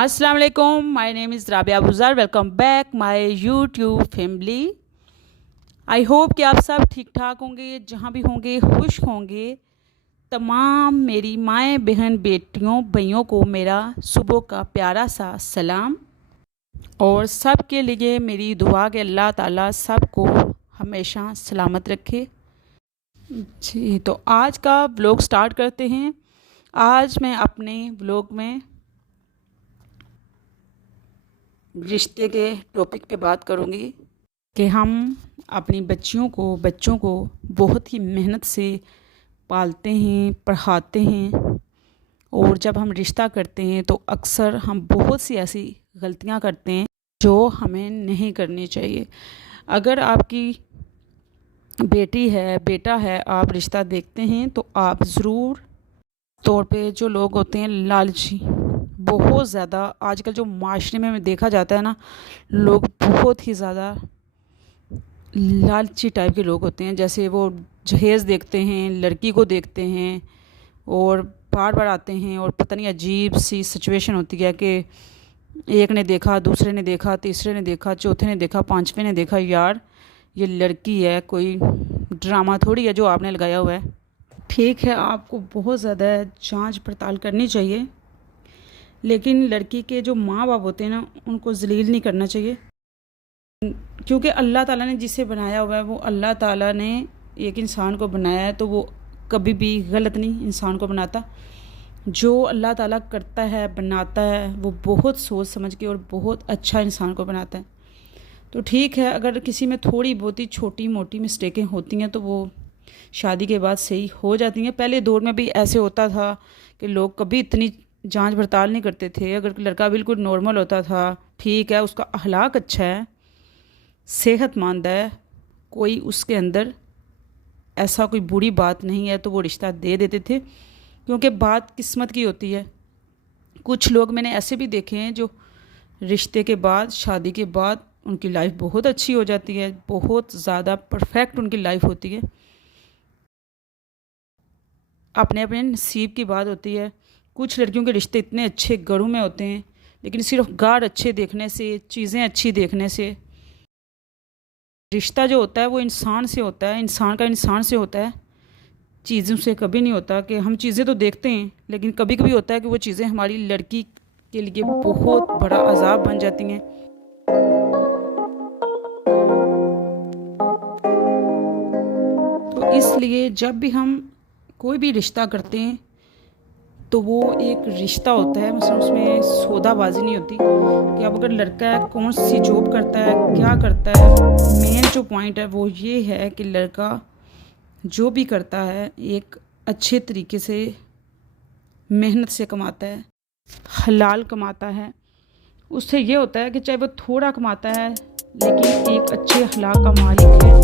अस्सलाम वालेकुम, my name is Rabia Abuzar. Welcome back my YouTube family. I hope कि आप सब ठीक ठाक होंगे, जहाँ भी होंगे खुश होंगे। तमाम मेरी माएँ बहन बेटियों भाइयों को मेरा सुबह का प्यारा सा सलाम। और सब के लिए मेरी दुआ के अल्लाह ताला सबको हमेशा सलामत रखे जी। तो आज का व्लॉग स्टार्ट करते हैं। आज मैं अपने व्लॉग में रिश्ते के टॉपिक पे बात करूँगी कि हम अपनी बच्चों को बहुत ही मेहनत से पालते हैं, पढ़ाते हैं। और जब हम रिश्ता करते हैं तो अक्सर हम बहुत सी ऐसी गलतियां करते हैं जो हमें नहीं करनी चाहिए। अगर आपकी बेटी है, बेटा है, आप रिश्ता देखते हैं तो आप ज़रूर तौर पे जो लोग होते हैं लालची, बहुत ज़्यादा आजकल जो माशरे में देखा जाता है ना, लोग बहुत ही ज़्यादा लालची टाइप के लोग होते हैं। जैसे वो जहेज़ देखते हैं, लड़की को देखते हैं और बार बार आते हैं और पता नहीं अजीब सी सिचुएशन होती है कि एक ने देखा, दूसरे ने देखा, तीसरे ने देखा, चौथे ने देखा, पांचवें ने देखा। यार ये लड़की है, कोई ड्रामा थोड़ी है जो आपने लगाया हुआ है। ठीक है, आपको बहुत ज़्यादा जांच पड़ताल करनी चाहिए, लेकिन लड़की के जो माँ बाप होते हैं ना, उनको जलील नहीं करना चाहिए। क्योंकि अल्लाह ताला ने जिसे बनाया हुआ है, वो अल्लाह ताला ने एक इंसान को बनाया है, तो वो कभी भी गलत नहीं इंसान को बनाता। जो अल्लाह ताला करता है, बनाता है, वो बहुत सोच समझ के और बहुत अच्छा इंसान को बनाता है। तो ठीक है, अगर किसी में थोड़ी बहुत ही छोटी मोटी मिस्टेकें होती हैं तो वो शादी के बाद सही हो जाती हैं। पहले दौर में भी ऐसे होता था कि लोग कभी इतनी जांच पड़ताल नहीं करते थे। अगर लड़का बिल्कुल नॉर्मल होता था, ठीक है, उसका अखलाक अच्छा है, सेहतमंद है, कोई उसके अंदर ऐसा कोई बुरी बात नहीं है, तो वो रिश्ता दे देते थे। क्योंकि बात किस्मत की होती है। कुछ लोग मैंने ऐसे भी देखे हैं जो रिश्ते के बाद, शादी के बाद उनकी लाइफ बहुत अच्छी हो जाती है, बहुत ज़्यादा परफेक्ट उनकी लाइफ होती है। अपने अपने नसीब की बात होती है। कुछ लड़कियों के रिश्ते इतने अच्छे गढ़ों में होते हैं, लेकिन सिर्फ गाढ़ अच्छे देखने से, चीज़ें अच्छी देखने से, रिश्ता जो होता है वो इंसान से होता है, इंसान का इंसान से होता है, चीज़ों से कभी नहीं होता। कि हम चीज़ें तो देखते हैं, लेकिन कभी कभी होता है कि वो चीज़ें हमारी लड़की के लिए बहुत बड़ा अजाब बन जाती हैं। तो इसलिए जब भी हम कोई भी रिश्ता करते हैं तो वो एक रिश्ता होता है, मतलब उसमें सौदाबाजी नहीं होती कि अब अगर लड़का है कौन सी जॉब करता है, क्या करता है। मेन जो पॉइंट है वो ये है कि लड़का जो भी करता है एक अच्छे तरीके से मेहनत से कमाता है, हलाल कमाता है। उससे ये होता है कि चाहे वो थोड़ा कमाता है, लेकिन एक अच्छे अखलाक का मालिक है,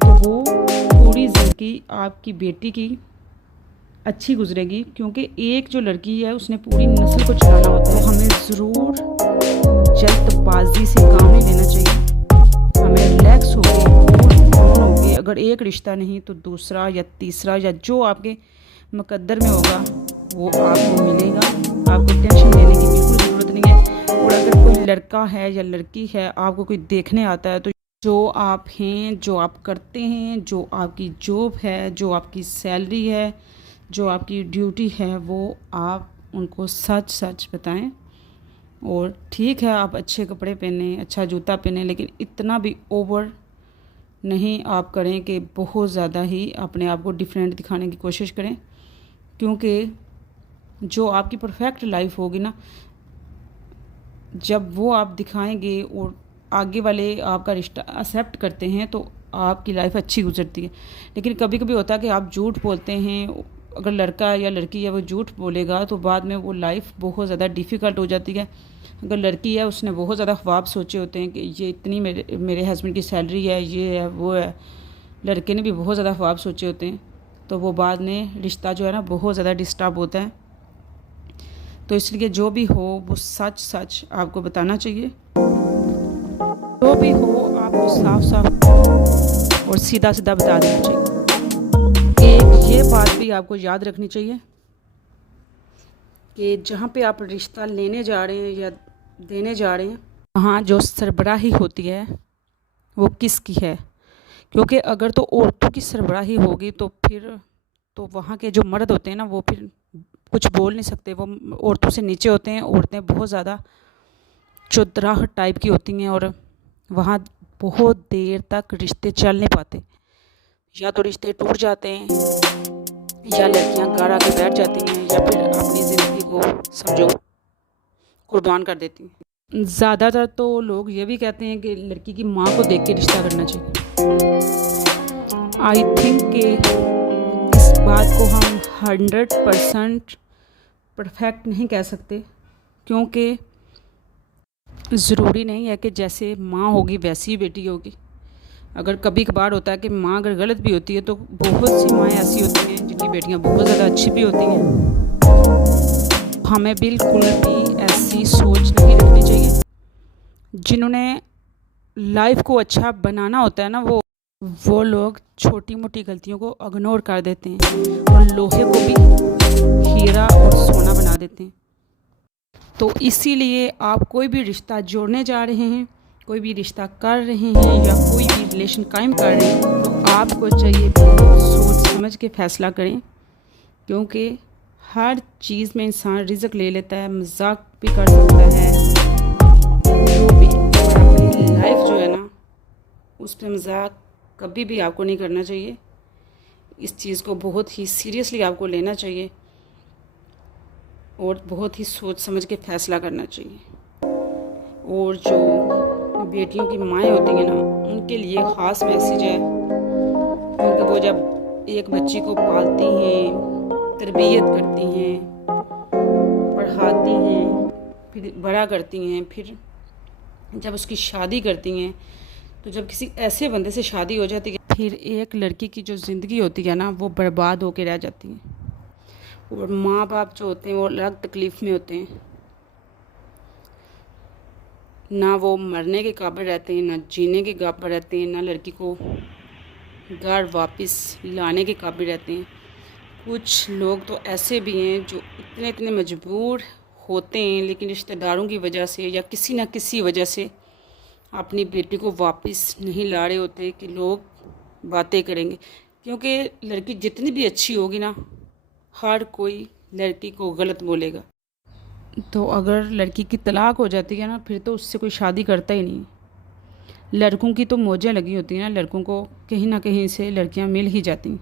तो वो पूरी ज़िंदगी आपकी बेटी की अच्छी गुजरेगी। क्योंकि एक जो लड़की है उसने पूरी नस्ल को चलाना होता है। हमें ज़रूर जल्दबाजी से काम नहीं लेना चाहिए। हमें रिलैक्स होके अगर एक रिश्ता नहीं तो दूसरा या तीसरा या जो आपके मुकद्दर में होगा वो आपको मिलेगा। आपको टेंशन लेने की बिल्कुल ज़रूरत नहीं है। और अगर कोई लड़का है या लड़की है, आपको कोई देखने आता है, तो जो आप हैं, जो आप करते हैं, जो आपकी जॉब है, जो आपकी सैलरी है, जो आपकी ड्यूटी है, वो आप उनको सच सच बताएं। और ठीक है, आप अच्छे कपड़े पहने, अच्छा जूता पहने, लेकिन इतना भी ओवर नहीं आप करें कि बहुत ज़्यादा ही अपने आप को डिफरेंट दिखाने की कोशिश करें। क्योंकि जो आपकी परफेक्ट लाइफ होगी ना, जब वो आप दिखाएंगे और आगे वाले आपका रिश्ता एक्सेप्ट करते हैं तो आपकी लाइफ अच्छी गुजरती है। लेकिन कभी कभी होता है कि आप झूठ बोलते हैं। अगर लड़का या लड़की है वो झूठ बोलेगा तो बाद में वो लाइफ बहुत ज़्यादा डिफ़िकल्ट हो जाती है। अगर लड़की है, उसने बहुत ज़्यादा ख्वाब सोचे होते हैं कि ये इतनी मेरे हस्बैंड की सैलरी है, ये है, वो है। लड़के ने भी बहुत ज़्यादा ख्वाब सोचे होते हैं, तो वो बाद में रिश्ता जो है ना बहुत ज़्यादा डिस्टर्ब होता है। तो इसलिए जो भी हो वो सच सच आपको बताना चाहिए। जो भी हो आपको साफ साफ और सीधा सीधा बता देना चाहिए। एक ये बात भी आपको याद रखनी चाहिए कि जहाँ पे आप रिश्ता लेने जा रहे हैं या देने जा रहे हैं, वहाँ जो सरबराही होती है वो किसकी है। क्योंकि अगर तो औरतों की सरबराही होगी तो फिर तो वहाँ के जो मर्द होते हैं ना वो फिर कुछ बोल नहीं सकते, वो औरतों से नीचे होते हैं। औरतें बहुत ज़्यादा चुतराह टाइप की होती हैं और वहाँ बहुत देर तक रिश्ते चल नहीं पाते, या तो रिश्ते टूट जाते हैं या लड़कियाँ घर आके बैठ जाती हैं या फिर अपनी ज़िंदगी को समझो कुर्बान कर देती हैं। ज़्यादातर तो लोग ये भी कहते हैं कि लड़की की माँ को देख के रिश्ता करना चाहिए। आई थिंक कि इस बात को हम 100% परफेक्ट नहीं कह सकते, क्योंकि ज़रूरी नहीं है कि जैसे माँ होगी वैसी ही बेटी होगी। अगर कभी कभार होता है कि माँ अगर गलत भी होती है तो बहुत सी माएँ ऐसी होती हैं जिनकी बेटियाँ बहुत ज़्यादा अच्छी भी होती हैं। हमें बिल्कुल भी ऐसी सोच नहीं रखनी चाहिए। जिन्होंने लाइफ को अच्छा बनाना होता है ना, वो लोग छोटी मोटी गलतियों को इग्नोर कर देते हैं और लोहे को भी हीरा और सोना बना देते हैं। तो इसीलिए आप कोई भी रिश्ता जोड़ने जा रहे हैं, कोई भी रिश्ता कर रहे हैं या कोई भी रिलेशन कायम कर रहे हैं, तो आपको चाहिए बहुत सोच समझ के फ़ैसला करें। क्योंकि हर चीज़ में इंसान रिज़्क ले लेता है, मजाक भी कर सकता है, जो भी। और अपनी लाइफ जो है ना उस पर मजाक कभी भी आपको नहीं करना चाहिए। इस चीज़ को बहुत ही सीरियसली आपको लेना चाहिए और बहुत ही सोच समझ के फ़ैसला करना चाहिए। और जो बेटियों की माएँ होती हैं ना, उनके लिए ख़ास मैसेज है, क्योंकि वो जब एक बच्ची को पालती हैं, तरबियत करती हैं, पढ़ाती हैं, फिर बड़ा करती हैं, फिर जब उसकी शादी करती हैं, तो जब किसी ऐसे बंदे से शादी हो जाती है फिर एक लड़की की जो ज़िंदगी होती है ना वो बर्बाद होकर रह जाती है। और माँ बाप जो होते हैं वो अलग तकलीफ़ में होते हैं, ना वो मरने के काबिल रहते हैं, ना जीने के काबिल रहते हैं, ना लड़की को घर वापस लाने के काबिल रहते हैं। कुछ लोग तो ऐसे भी हैं जो इतने इतने मजबूर होते हैं, लेकिन रिश्तेदारों की वजह से या किसी न किसी वजह से अपनी बेटी को वापस नहीं ला रहे होते कि लोग बातें करेंगे। क्योंकि लड़की जितनी भी अच्छी होगी ना, हर कोई लड़की को गलत बोलेगा। तो अगर लड़की की तलाक हो जाती है ना, फिर तो उससे कोई शादी करता ही नहीं। लड़कों की तो मौजें लगी होती हैं ना, लड़कों को कहीं ना कहीं से लड़कियां मिल ही जाती हैं।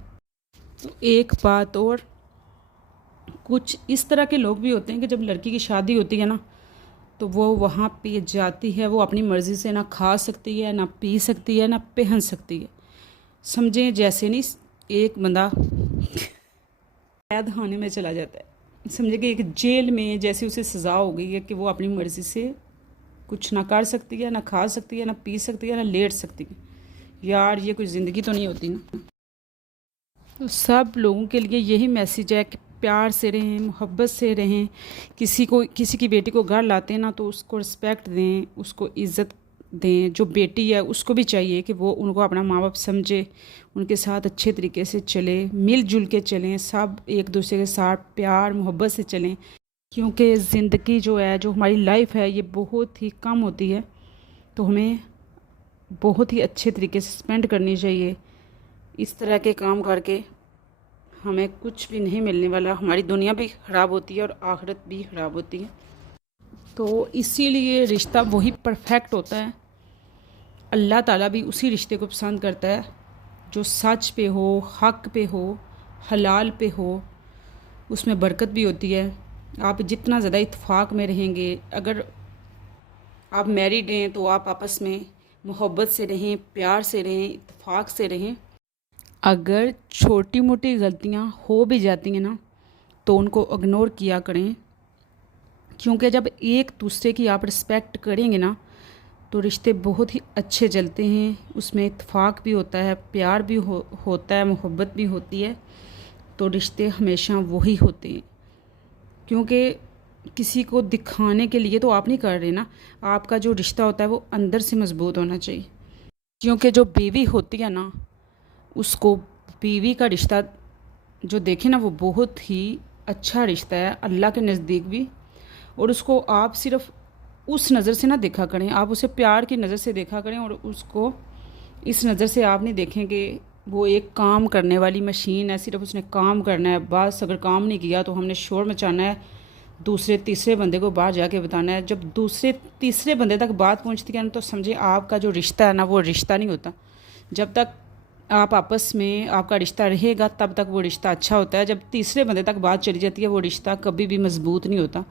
तो एक बात और, कुछ इस तरह के लोग भी होते हैं कि जब लड़की की शादी होती है ना तो वो वहाँ पे जाती है, वो अपनी मर्ज़ी से ना खा सकती है, ना पी सकती है, ना पहन सकती है। समझें जैसे नहीं एक बंदा कैद खाने में चला जाता है, समझे कि एक जेल में जैसे उसे सज़ा हो गई है कि वो अपनी मर्ज़ी से कुछ ना कर सकती है, ना खा सकती है, ना पी सकती है, ना लेट सकती है। यार ये कोई ज़िंदगी तो नहीं होती ना। तो सब लोगों के लिए यही मैसेज है कि प्यार से रहें, मोहब्बत से रहें। किसी की बेटी को घर लाते हैं ना तो उसको रिस्पेक्ट दें, उसको इज़्ज़त दें। जो बेटी है उसको भी चाहिए कि वो उनको अपना माँ बाप समझे, उनके साथ अच्छे तरीके से चले, मिलजुल के चलें, सब एक दूसरे के साथ प्यार मोहब्बत से चलें। क्योंकि ज़िंदगी जो है, जो हमारी लाइफ है, ये बहुत ही कम होती है, तो हमें बहुत ही अच्छे तरीके से स्पेंड करनी चाहिए। इस तरह के काम करके हमें कुछ भी नहीं मिलने वाला, हमारी दुनिया भी ख़राब होती है और आखिरत भी ख़राब होती है। तो इसीलिए रिश्ता वही परफेक्ट होता है। अल्लाह ताला भी उसी रिश्ते को पसंद करता है जो सच पे हो, हक पे हो, हलाल पे हो, उसमें बरकत भी होती है। आप जितना ज़्यादा इत्फाक में रहेंगे, अगर आप मैरिड हैं तो आप आपस में मोहब्बत से रहें, प्यार से रहें, इत्फाक से रहें। अगर छोटी मोटी गलतियां हो भी जाती हैं ना तो उनको इग्नोर किया करें, क्योंकि जब एक दूसरे की आप रिस्पेक्ट करेंगे ना तो रिश्ते बहुत ही अच्छे चलते हैं। उसमें इत्फाक भी होता है, प्यार भी होता है, मोहब्बत भी होती है। तो रिश्ते हमेशा वही होते हैं। क्योंकि किसी को दिखाने के लिए तो आप नहीं कर रहे ना, आपका जो रिश्ता होता है वो अंदर से मजबूत होना चाहिए। क्योंकि जो बीवी होती है ना, उसको बीवी का रिश्ता जो देखे ना वो बहुत ही अच्छा रिश्ता है अल्लाह के नज़दीक भी। और उसको आप सिर्फ उस नज़र से ना देखा करें, आप उसे प्यार की नज़र से देखा करें। और उसको इस नज़र से आप नहीं देखें कि वो एक काम करने वाली मशीन है, सिर्फ उसने काम करना है बस। अगर काम नहीं किया तो हमने शोर मचाना है, दूसरे तीसरे बंदे को बाहर जाके बताना है। जब दूसरे तीसरे बंदे तक बात पहुंचती है ना, तो समझे आपका जो रिश्ता है ना, वो रिश्ता नहीं होता। जब तक आप आपस में आपका रिश्ता रहेगा तब तक वो रिश्ता अच्छा होता है। जब तीसरे बंदे तक बात चली जाती है, वो रिश्ता कभी भी मजबूत नहीं होता।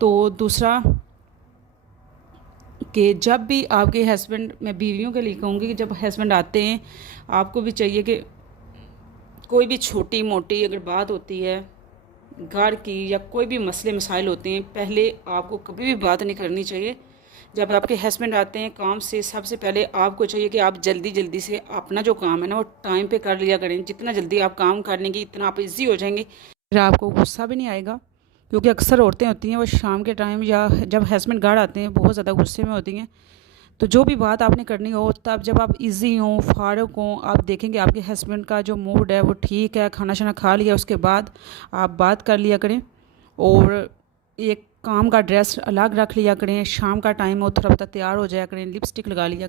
तो दूसरा कि जब भी आपके हस्बैंड, मैं बीवियों के लिए कहूँगी कि जब हस्बैंड आते हैं, आपको भी चाहिए कि कोई भी छोटी मोटी अगर बात होती है घर की या कोई भी मसले मसाइल होते हैं, पहले आपको कभी भी बात नहीं करनी चाहिए। जब आपके हस्बैंड आते हैं काम से, सबसे पहले आपको चाहिए कि आप जल्दी जल्दी से अपना जो काम है ना, वो टाइम पे कर लिया करें। जितना जल्दी आप काम कर लेंगे, इतना आप इजी हो जाएंगे, फिर आपको गुस्सा भी नहीं आएगा। क्योंकि अक्सर औरतें होती हैं वो शाम के टाइम या जब हस्बैंड घर आते हैं बहुत ज़्यादा गुस्से में होती हैं। तो जो भी बात आपने करनी हो, तब जब आप इजी हों, फारग हों, आप देखेंगे आपके हस्बैंड का जो मूड है वो ठीक है, खाना शाना खा लिया, उसके बाद आप बात कर लिया करें। और एक काम का ड्रेस अलग रख लिया करें, शाम का टाइम हो थोड़ा बहुत तैयार हो जाया करें, लिपस्टिक लगा लिया